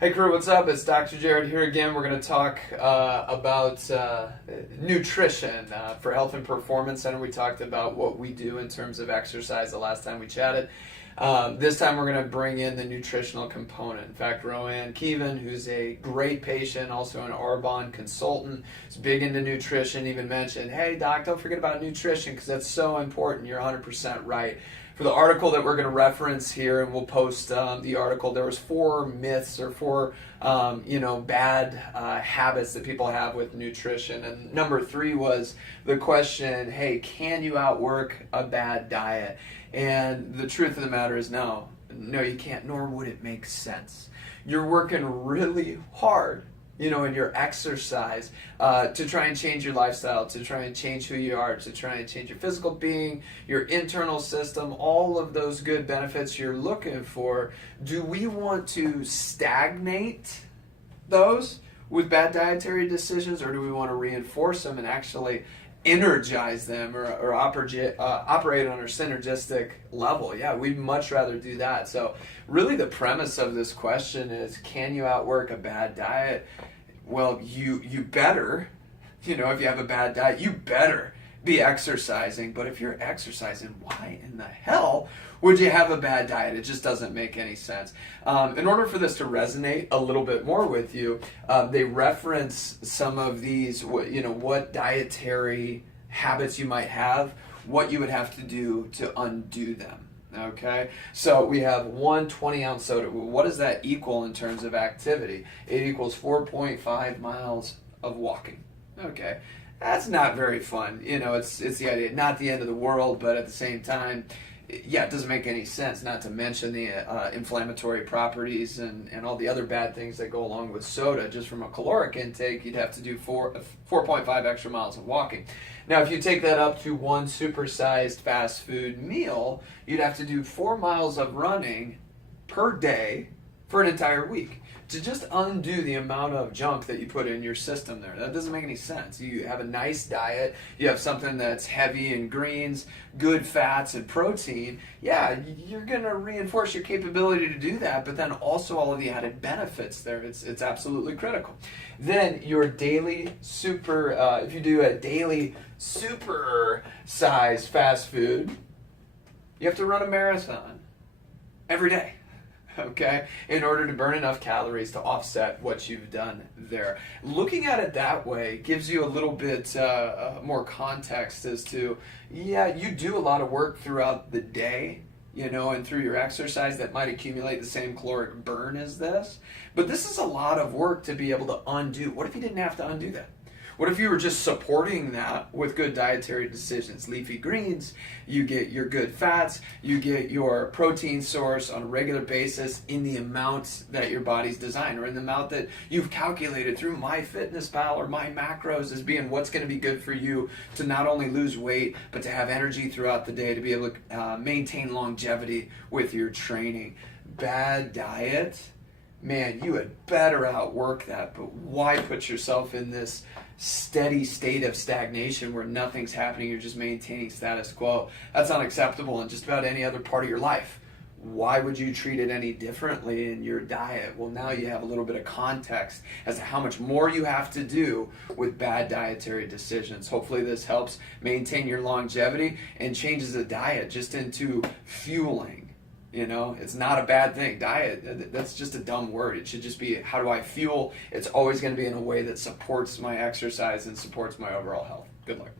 Hey crew, what's up? It's Dr. Jared here again. We're going to talk about nutrition for Health and Performance Center. We talked about what we do in terms of exercise the last time we chatted. This time we're going to bring in the nutritional component. In fact, Roanne Keevan, who's a great patient, also an Arbonne consultant, is big into nutrition, even mentioned, hey doc, don't forget about nutrition because that's so important. You're 100% right. For the article that we're going to reference here, and we'll post the article, there was 4 myths or 4 bad habits that people have with nutrition. And number 3 was the question, hey, can you outwork a bad diet? And the truth of the matter is no, you can't, nor would it make sense. You're working really hard in your exercise, to try and change your lifestyle, to try and change who you are, to try and change your physical being, your internal system, all of those good benefits you're looking for. Do we want to stagnate those with bad dietary decisions, or do we want to reinforce them and actually energize them or operate on a synergistic level? Yeah, we'd much rather do that. So really the premise of this question is, can you outwork a bad diet? Well, you better, if you have a bad diet, you better be exercising. But if you're exercising, why in the hell would you have a bad diet? It just doesn't make any sense. In order for this to resonate a little bit more with you, they reference some of these, what dietary habits you might have, what you would have to do to undo them. Okay, so we have 1 20-ounce soda. What does that equal in terms of activity? It equals 4.5 miles of walking. Okay, that's not very fun. It's the idea, not the end of the world, but at the same time, yeah, it doesn't make any sense, not to mention the inflammatory properties and all the other bad things that go along with soda. Just from a caloric intake, you'd have to do 4.5 extra miles of walking. Now, if you take that up to 1 supersized fast food meal, you'd have to do 4 miles of running per day for an entire week to just undo the amount of junk that you put in your system there. That doesn't make any sense. You have a nice diet, you have something that's heavy in greens, good fats and protein. Yeah, you're going to reinforce your capability to do that, but then also all of the added benefits there. It's absolutely critical. Then your daily if you do a daily super size fast food, you have to run a marathon every day. Okay, in order to burn enough calories to offset what you've done there. Looking at it that way gives you a little bit more context as to, yeah, you do a lot of work throughout the day, and through your exercise that might accumulate the same caloric burn as this. But this is a lot of work to be able to undo. What if you didn't have to undo that? What if you were just supporting that with good dietary decisions? Leafy greens, you get your good fats, you get your protein source on a regular basis in the amount that your body's designed, or in the amount that you've calculated through MyFitnessPal or My Macros as being what's going to be good for you to not only lose weight, but to have energy throughout the day, to be able to maintain longevity with your training. Bad diet, man, you had better outwork that, but why put yourself in this steady state of stagnation where nothing's happening, you're just maintaining status quo? That's unacceptable in just about any other part of your life. Why would you treat it any differently in your diet? Well, now you have a little bit of context as to how much more you have to do with bad dietary decisions. Hopefully this helps maintain your longevity and changes the diet just into fueling. It's not a bad thing. Diet, that's just a dumb word. It should just be, how do I fuel? It's always going to be in a way that supports my exercise and supports my overall health. Good luck.